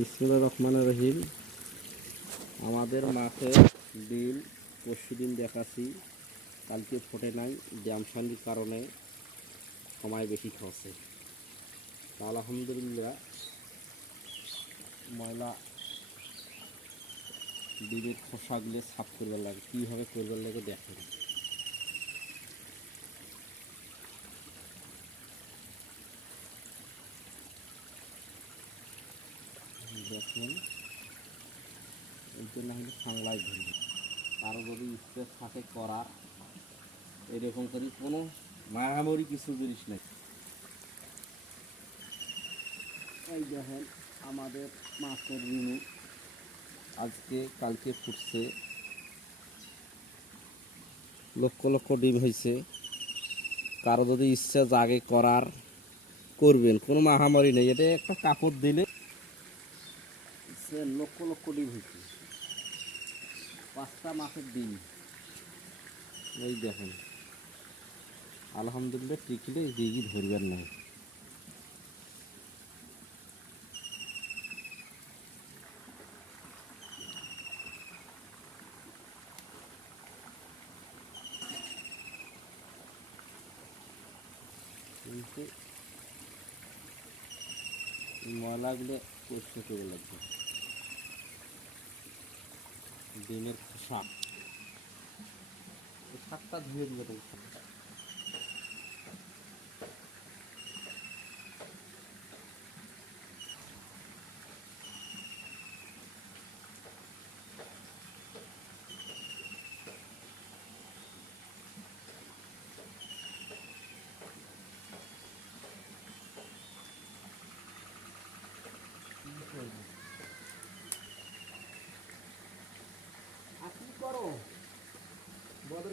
বিসমিল্লাহির রহমানির রহিম। আমাদের মাঠে ডিম পরশু দিন দেখাচ্ছি, কালকে ফোটে নাই। ড্যামশানির কারণে সময় বেশি খাওয়াছে। আলহামদুলিল্লাহ ময়লা ডিমের খোসাগুলো সাফ করবার লাগে, কীভাবে করবার লাগে দেখেন। দেখুন, এর জন্য হলে সাংলাই ধরবে। কারো যদি ইচ্ছে থাকে করার, এরকম করি কোনো মারামারি কিছু জিনিস নেই। এই দেখেন আমাদের মাছের রিনু আজকে কালকে ফুটছে, লক্ষ লক্ষ ডিম হয়েছে। কারো যদি ইচ্ছা জাগে করার করবেন, কোনো মহামারী নেই। এটা একটা কাপড় দিলে লক্ষ লক্ষ ডিম হয়েছে, 5টা মাছের ডিম। এই দেখেন আলহামদুলিল্লাহ টিকলে দিঘি ধরবেন না। কিন্তু এই ময়লাগুলো পরিষ্কার করে লাগবে। ডিমের খোসা এই 7টা ধুয়ে দিবে। আর কি করো বদর